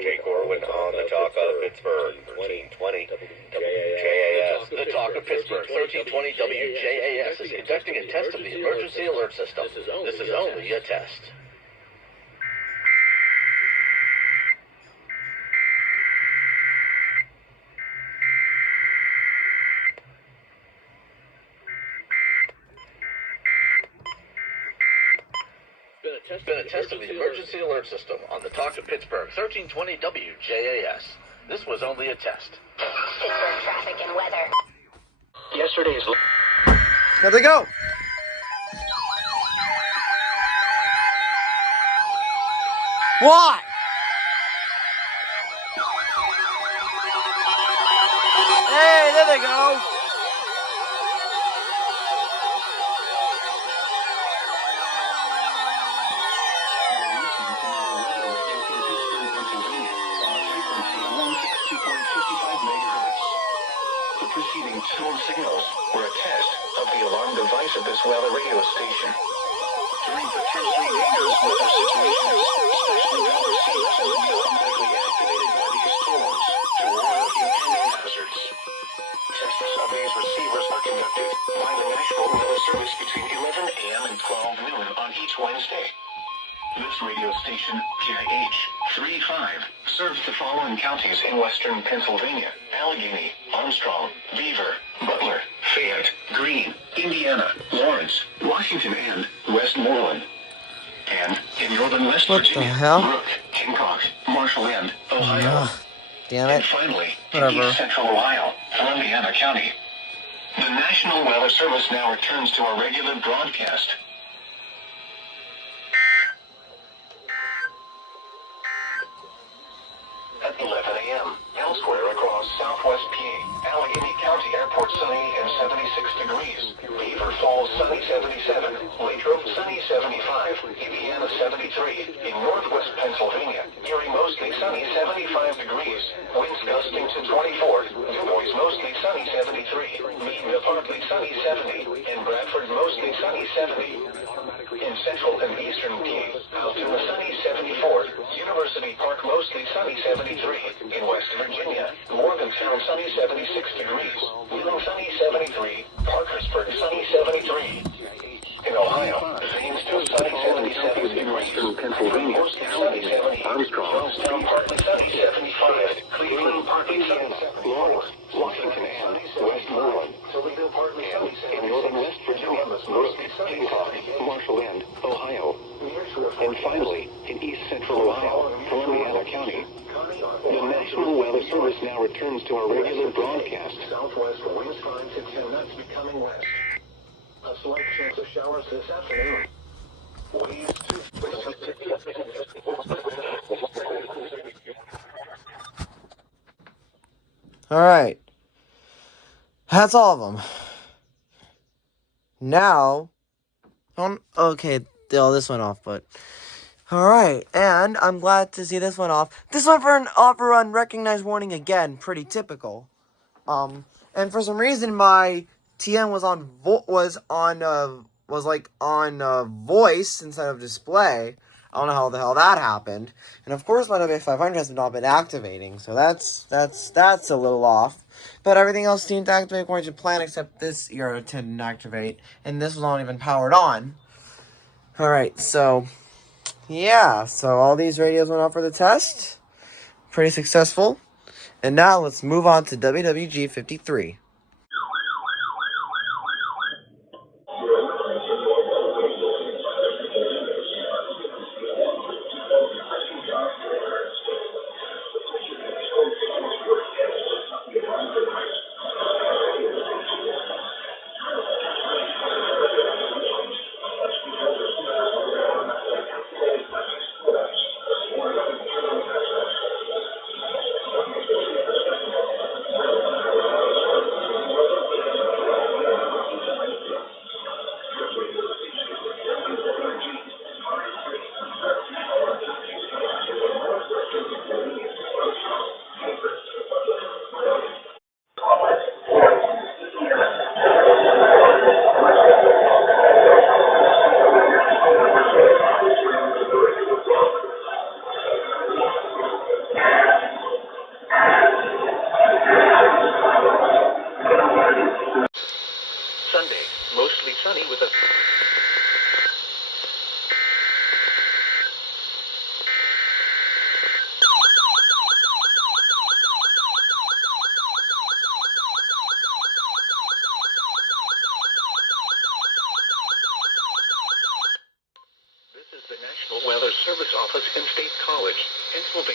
Jake Orwin on the Talk of Pittsburgh, 1320 WJAS. The Talk of Pittsburgh, 1320 WJAS is conducting a test of the emergency alert system. This is only a test. It's been a test of the emergency alert system on the Talk to Pittsburgh, 1320 WJAS. This was only a test. Pittsburgh traffic and weather. Yesterday's... Here they go. Why? Hey, there they go. Preceding tone signals were a test of the alarm device of this weather radio station. During potentially dangerous weather situations, specially weather receivers will be automatically activated by these tones to warn of impending hazards. Tests of these receivers are conducted by the National Weather Service between 11 a.m. and 12 noon on each Wednesday. This radio station, KH35, serves the following counties in western Pennsylvania: Allegheny, Armstrong, Beaver, Butler, Fayette, Greene, Indiana, Lawrence, Washington, and Westmoreland. And in northern West Virginia, Brooke, Hancock, Marshall, and Ohio. Damn it. And finally, Whatever. in east central Ohio, Columbiana County. The National Weather Service now returns to our regular broadcast. At 11 a.m. Elsewhere across southwest PA, Allegheny County Airport sunny and 76 degrees. Beaver Falls sunny 77. Latrobe sunny 75. Indiana 73. In northwest Pennsylvania, Erie mostly sunny 75 degrees. Winds gusting to 24. Du Bois mostly sunny 73. Meadville partly sunny 70. And Bradford mostly sunny 70. In central and eastern PA, Altoona sunny 74. University Park mostly sunny 73. In West Virginia, Morgantown sunny 76 degrees. Wheeling sunny 73. Parkersburg sunny 73. In Ohio, Zanesville sunny 77 degrees. Pennsylvania, mostly sunny 70. Armstrong, Johnstown partly sunny 75. Cleveland partly sunny 74. Washington and Westmoreland. Toledo partly sunny 76. In northern West Virginia, mostly sunny Marshall and Ohio. And finally, in east central Ohio, Columbiana County. The National Weather Service now returns to our regular broadcast. Southwest winds 5 to 10 knots becoming west. A slight chance of showers this afternoon. Waves 2. All right. That's all of them. Now, okay, this went off, but all right. And I'm glad to see this one off. This one for an offer unrecognized warning again, pretty typical. And for some reason my TN was on voice instead of display. I don't know how the hell that happened. And of course my W500 has not been activating, so that's a little off. But everything else seemed to activate according to plan, except this ear didn't activate, and this was not even powered on. Alright, so yeah, so all these radios went off for the test. Pretty successful. And now let's move on to WWG53.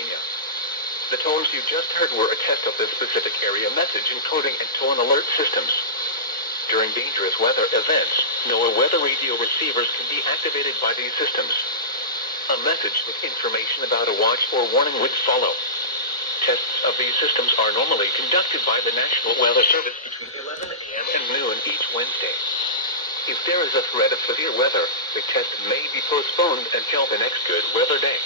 Pennsylvania. The tones you just heard were a test of the specific area message encoding and tone alert systems. During dangerous weather events, NOAA weather radio receivers can be activated by these systems. A message with information about a watch or warning would follow. Tests of these systems are normally conducted by the National Weather Service between 11 a.m. and noon each Wednesday. If there is a threat of severe weather, the test may be postponed until the next good weather day.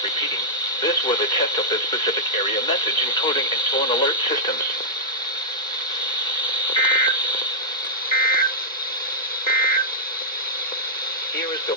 Repeating, this was a test of the specific area message encoding and tone alert systems. Here is the